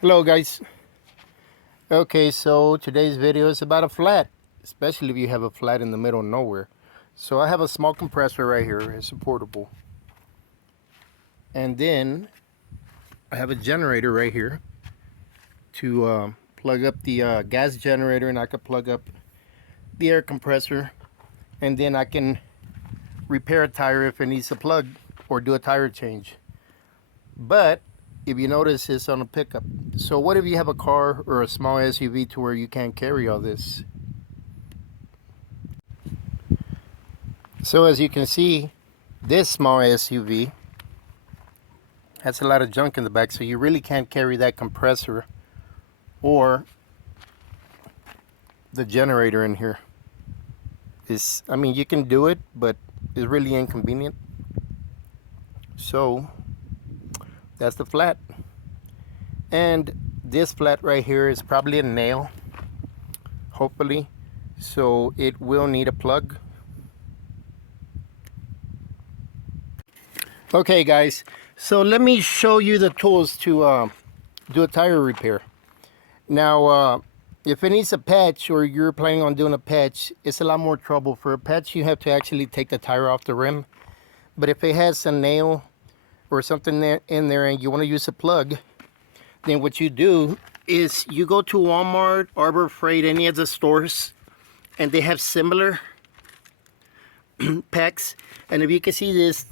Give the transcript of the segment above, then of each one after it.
Hello guys. Okay, so today's video is about a flat, especially if you have a flat in the middle of nowhere. So I have a small compressor right here. It's a portable. And then I have a generator right here to plug up the gas generator, and I could plug up the air compressor, and then I can repair a tire if it needs a plug or do a tire change. But if you notice, it's on a pickup. So what if you have a car or a small SUV to where you can't carry all this? So as you can see, this small SUV has a lot of junk in the back, so you really can't carry that compressor or the generator in here. I mean, you can do it, but it's really inconvenient. So that's the flat. And this flat right here is probably a nail, hopefully, so it will need a plug. Okay guys, so let me show you the tools to do a tire repair. Now if it needs a patch, or you're planning on doing a patch, it's a lot more trouble. For a patch, you have to actually take the tire off the rim. But if it has a nail or something in there and you want to use a plug, then what you do is you go to Walmart, Harbor Freight, any of the stores, and they have similar packs. And if you can see this,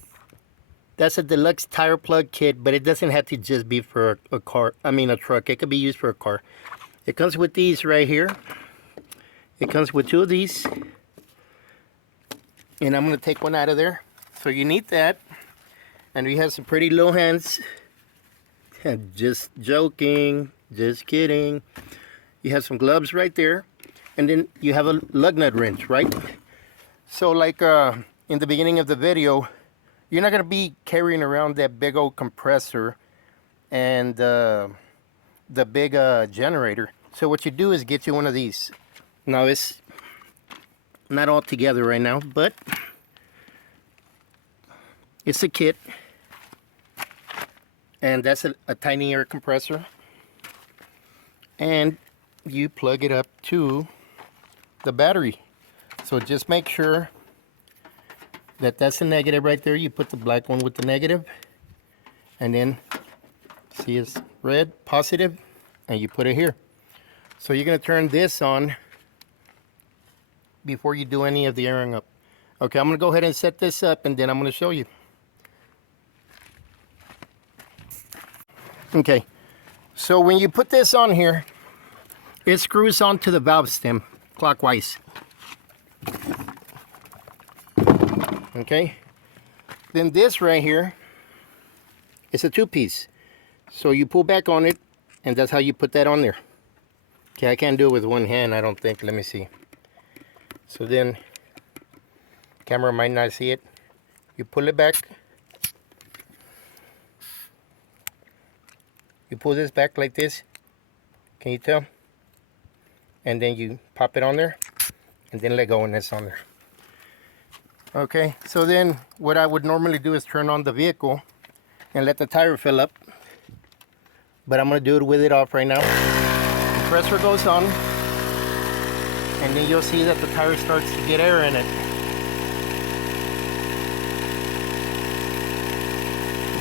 that's a deluxe tire plug kit, but it doesn't have to just be for a car. I mean a truck. It could be used for a car. It comes with these right here. It comes with two of these. And I'm going to take one out of there. So you need that. And we have some pretty little hands. Just joking. Just kidding. You have some gloves right there. And then you have a lug nut wrench, right? So like in the beginning of the video, you're not going to be carrying around that big old compressor and the big generator. So what you do is get you one of these. Now it's not all together right now, but it's a kit. And that's a tiny air compressor. And you plug it up to the battery. So just make sure that that's the negative right there. You put the black one with the negative, and then see it's red, positive, and you put it here. So you're going to turn this on before you do any of the airing up. Okay, I'm going to go ahead and set this up, and then I'm going to show you. Okay, so when you put this on here, it screws onto the valve stem clockwise. Okay, then this right here is a two-piece. So you pull back on it, and that's how you put that on there. Okay, I can't do it with one hand, I don't think. Let me see. So then, camera might not see it. You pull it back. You pull this back like this. Can you tell? And then you pop it on there, and then let go, and it's on there. Okay, so then what I would normally do is turn on the vehicle and let the tire fill up. But I'm going to do it with it off right now. Compressor goes on, and then you'll see that the tire starts to get air in it.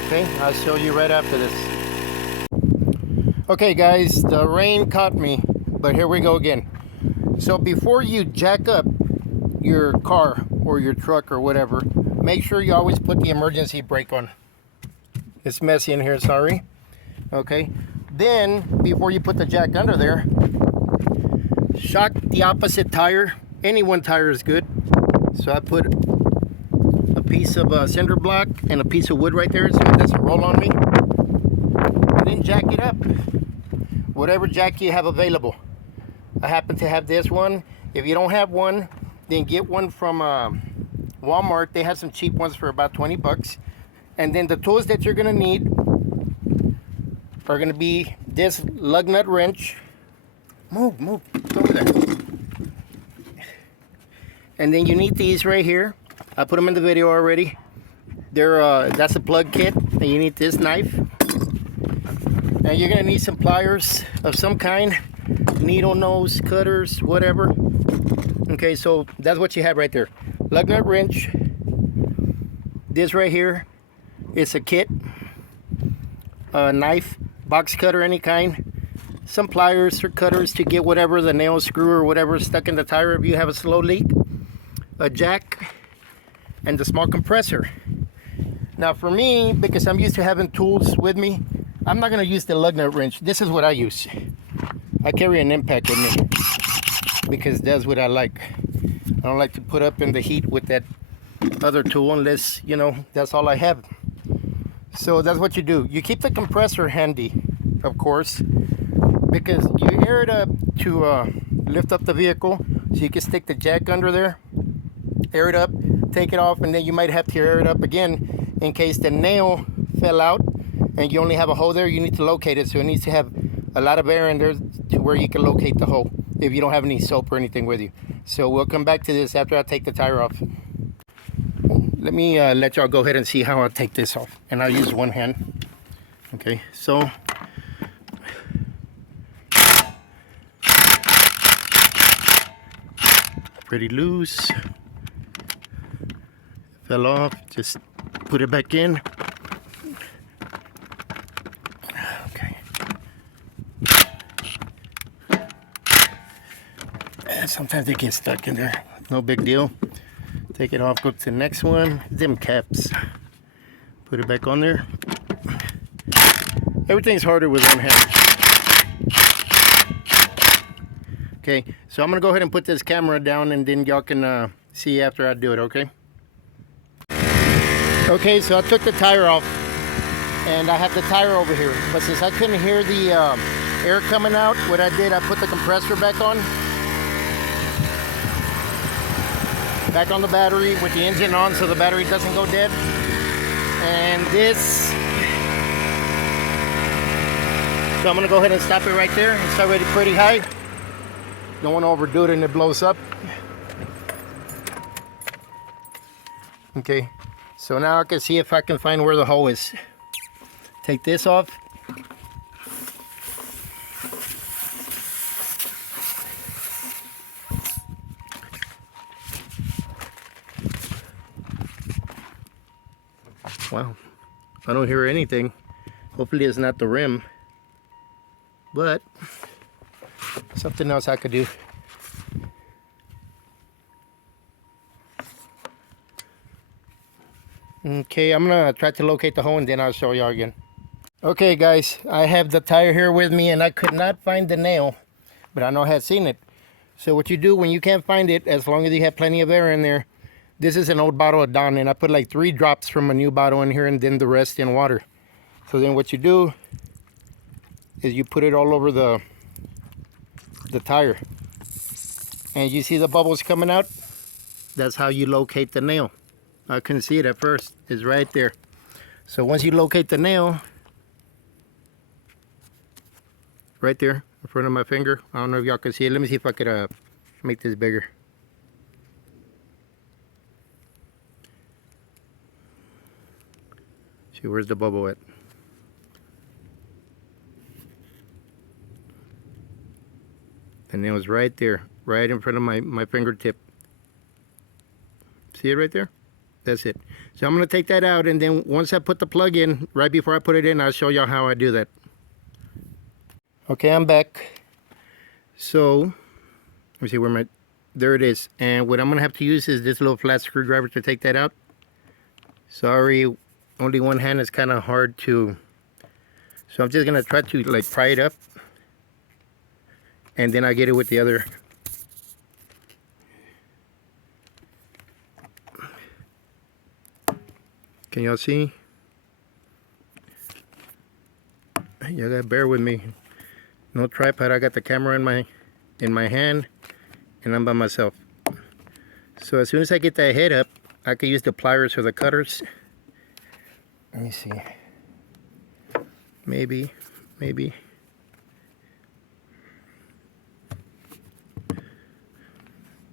Okay, I'll show you right after this. Okay guys, the rain caught me, but here we go again. So before you jack up your car or your truck or whatever, make sure you always put the emergency brake on. It's messy in here, sorry. Okay, then before you put the jack under there, shock the opposite tire. Any one tire is good. So I put a piece of cinder block and a piece of wood right there so it doesn't roll on me. And then jack it up, whatever jack you have available. I happen to have this one. If you don't have one, then get one from Walmart. They have some cheap ones for about 20 bucks. And then the tools that you're gonna need are gonna be this lug nut wrench. Move, it's over there. And then you need these right here. I put them in the video already. That's a plug kit, and you need this knife. And you're gonna need some pliers of some kind, needle nose, cutters, whatever. Okay, so that's what you have right there. Lug nut wrench. This right here, it's a kit. A knife, box cutter, any kind. Some pliers or cutters to get whatever, the nail, screw, or whatever is stuck in the tire if you have a slow leak. A jack, and the small compressor. Now for me, because I'm used to having tools with me, I'm not gonna use the lug nut wrench. This is what I use. I carry an impact with me because that's what I like. I don't like to put up in the heat with that other tool unless, you know, that's all I have. So that's what you do. You keep the compressor handy, of course, because you air it up to lift up the vehicle, so you can stick the jack under there, air it up, take it off, and then you might have to air it up again in case the nail fell out and you only have a hole there. You need to locate it, so it needs to have a lot of air in there to where you can locate the hole if you don't have any soap or anything with you. So we'll come back to this after I take the tire off. Let me let y'all go ahead and see how I take this off, and I'll use one hand. Okay, so pretty loose. Fell off, just put it back in. Okay. And sometimes they get stuck in there. No big deal. Take it off, go to the next one. Them caps. Put it back on there. Everything's harder with one hand. Okay, so I'm gonna go ahead and put this camera down and then y'all can see after I do it, okay? Okay, so I took the tire off and I have the tire over here. But since I couldn't hear the air coming out, what I did, I put the compressor back on the battery with the engine on so the battery doesn't go dead. And this, so I'm gonna go ahead and stop it right there. It's already pretty high. Don't want to overdo it and it blows up. Okay, so now I can see if I can find where the hole is. Take this off. Wow, I don't hear anything. Hopefully it's not the rim, but something else I could do. Okay, I'm gonna try to locate the hole and then I'll show y'all again. Okay guys, I have the tire here with me and I could not find the nail, but I know I had seen it. So what you do when you can't find it, as long as you have plenty of air in there, this is an old bottle of Dawn and I put like 3 drops from a new bottle in here and then the rest in water. So then what you do is you put it all over the tire. And you see the bubbles coming out? That's how you locate the nail. I couldn't see it at first. It's right there. So once you locate the nail, right there in front of my finger. I don't know if y'all can see it. Let me see if I could make this bigger. See, where's the bubble at? The nail's right there, right in front of my fingertip. See it right there? That's it. So I'm going to take that out, and then once I put the plug in, right before I put it in, I'll show y'all how I do that. Okay, I'm back. So, let me see where there it is. And what I'm going to have to use is this little flat screwdriver to take that out. Sorry, only one hand is kind of hard to, so I'm just going to try to like pry it up. And then I get it with the other. Can y'all see? You gotta bear with me. No tripod. I got the camera in my hand, and I'm by myself. So as soon as I get that head up, I can use the pliers or the cutters. Let me see. Maybe.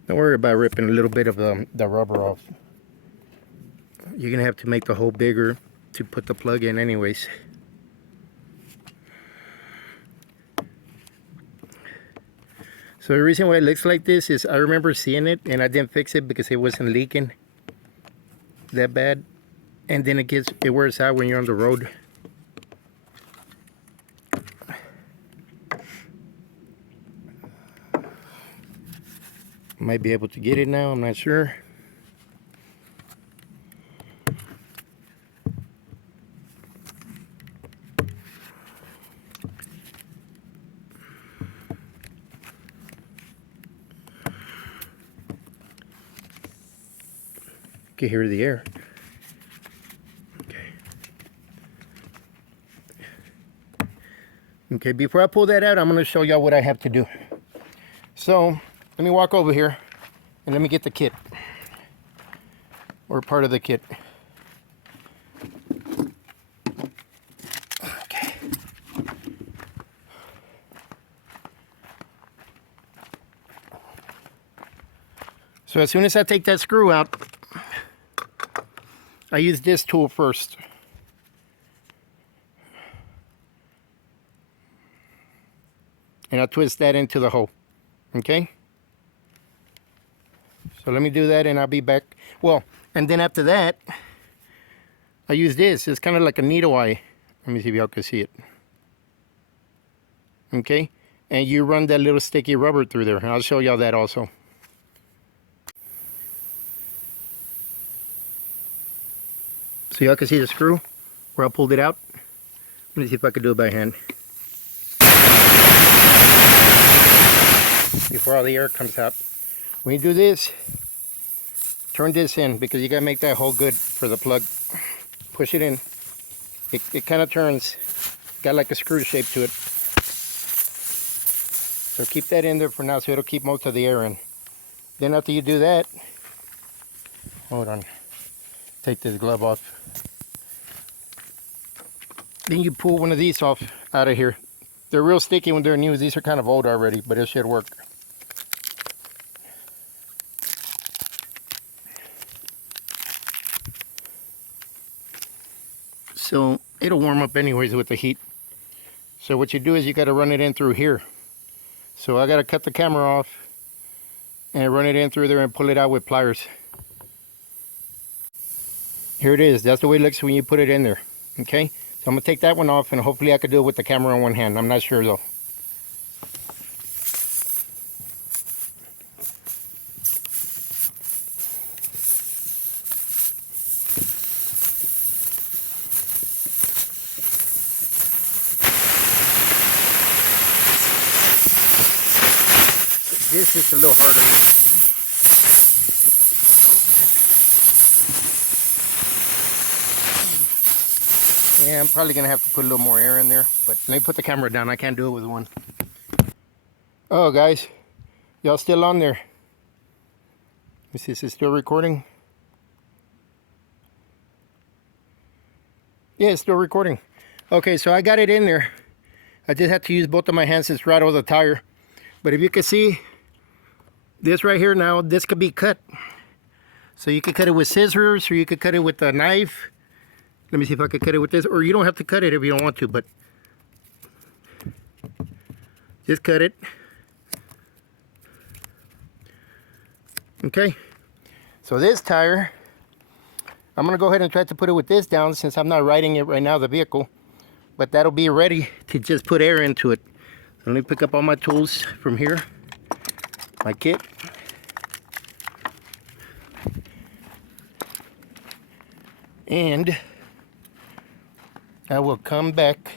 Don't worry about ripping a little bit of the rubber off. You're gonna have to make the hole bigger to put the plug in anyways. So the reason why it looks like this is I remember seeing it and I didn't fix it because it wasn't leaking that bad. And then it wears out when you're on the road. Might be able to get it now, I'm not sure. You can hear the air. Okay, before I pull that out, I'm going to show y'all what I have to do. So, let me walk over here and let me get the kit. Or part of the kit. Okay. So as soon as I take that screw out, I use this tool first. And I'll twist that into the hole. Okay? So let me do that and I'll be back. Well, and then after that, I use this. It's kind of like a needle eye. Let me see if y'all can see it. Okay? And you run that little sticky rubber through there. And I'll show y'all that also. So y'all can see the screw where I pulled it out. Let me see if I can do it by hand. Before all the air comes out. When you do this, turn this in because you gotta make that hole good for the plug. Push it in. It kind of turns. Got like a screw shape to it. So keep that in there for now so it'll keep most of the air in. Then after you do that, hold on. Take this glove off. Then you pull one of these off out of here. They're real sticky when they're new. These are kind of old already, but it should work. So it'll warm up anyways with the heat. So what you do is you got to run it in through here. So I got to cut the camera off and run it in through there and pull it out with pliers. Here it is. That's the way it looks when you put it in there. Okay? So I'm going to take that one off and hopefully I could do it with the camera in one hand. I'm not sure though. This is a little harder. Yeah, I'm probably going to have to put a little more air in there. But let me put the camera down. I can't do it with one. Oh, guys. Y'all still on there? Is this still recording? Yeah, it's still recording. Okay, so I got it in there. I just had to use both of my hands to straddle the tire. But if you can see, this right here now, this could be cut. So you could cut it with scissors or you could cut it with a knife. Let me see if I could cut it with this. Or you don't have to cut it if you don't want to, but just cut it. Okay. So this tire, I'm going to go ahead and try to put it with this down since I'm not riding it right now, the vehicle. But that'll be ready to just put air into it. So let me pick up all my tools from here. My kit. And I will come back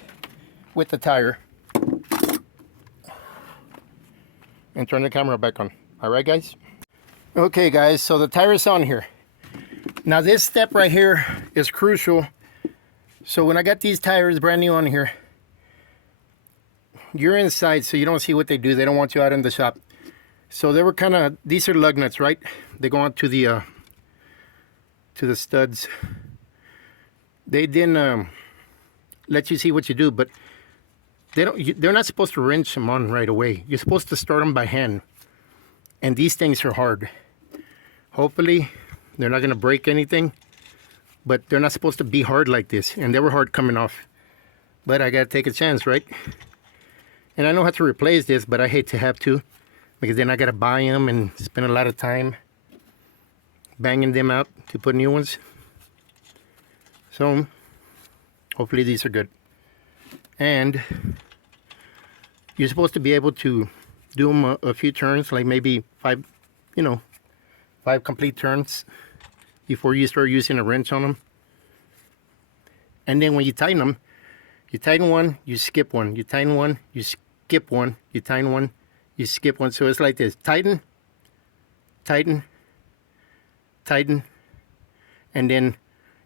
with the tire and turn the camera back on. All right, guys? Okay, guys, so the tire is on here. Now this step right here is crucial. So when I got these tires brand new on here, you're inside so you don't see what they do. They don't want you out in the shop. So they were kind of, these are lug nuts, right? They go on to the studs. They didn't let you see what you do, but they're not supposed to wrench them on right away. You're supposed to start them by hand. And these things are hard. Hopefully they're not going to break anything, but they're not supposed to be hard like this. And they were hard coming off. But I got to take a chance, right? And I know how to replace this, but I hate to have to. because then I gotta buy them and spend a lot of time banging them out to put new ones. So hopefully these are good. And you're supposed to be able to do them a few turns, like maybe 5, 5 complete turns before you start using a wrench on them. And then when you tighten them, you tighten one, you skip one, you tighten one, you skip one, you tighten one, you skip one. So it's like this: tighten, tighten, tighten, and then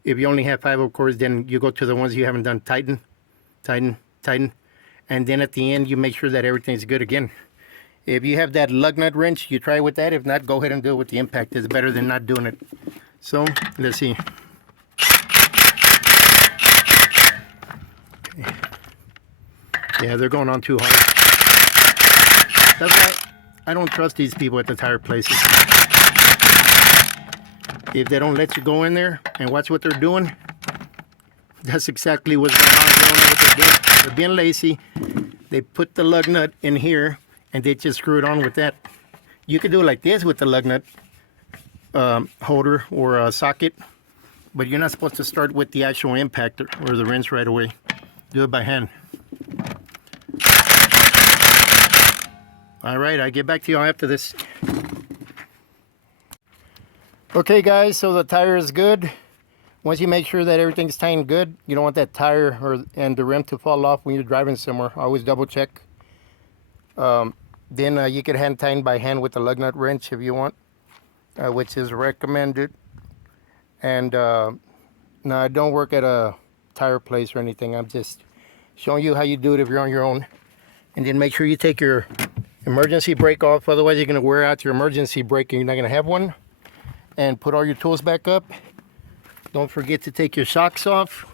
if you only have 5, of course, then you go to the ones you haven't done: tighten, tighten, tighten, and then at the end you make sure that everything's good again. If you have that lug nut wrench, you try with that. If not, go ahead and do it with the impact. It's better than not doing it. So let's see. Okay. Yeah, they're going on too hard. That's why I don't trust these people at the tire places. If they don't let you go in there and watch what they're doing, that's exactly what's going on. They don't know what they're doing. They're being lazy. They put the lug nut in here and they just screw it on with that. You could do it like this with the lug nut holder or a socket, but you're not supposed to start with the actual impactor or the wrench right away. Do it by hand. All right, I'll get back to you after this. Okay guys, so the tire is good. Once you make sure that everything's tightened good, you don't want that tire and the rim to fall off when you're driving somewhere. Always double check. Then you can hand tighten by hand with the lug nut wrench if you want, which is recommended. And no, I don't work at a tire place or anything. I'm just showing you how you do it if you're on your own. And then make sure you take your emergency brake off, otherwise you're going to wear out your emergency brake and you're not going to have one. And put all your tools back up. Don't forget to take your shocks off.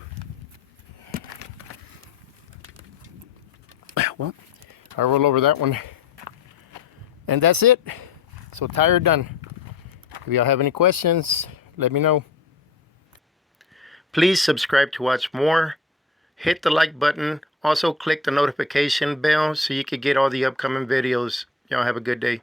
Well, I roll over that one. And that's it. So tire done. If y'all have any questions, let me know. Please subscribe to watch more. Hit the like button. Also click the notification bell so you can get all the upcoming videos. Y'all have a good day.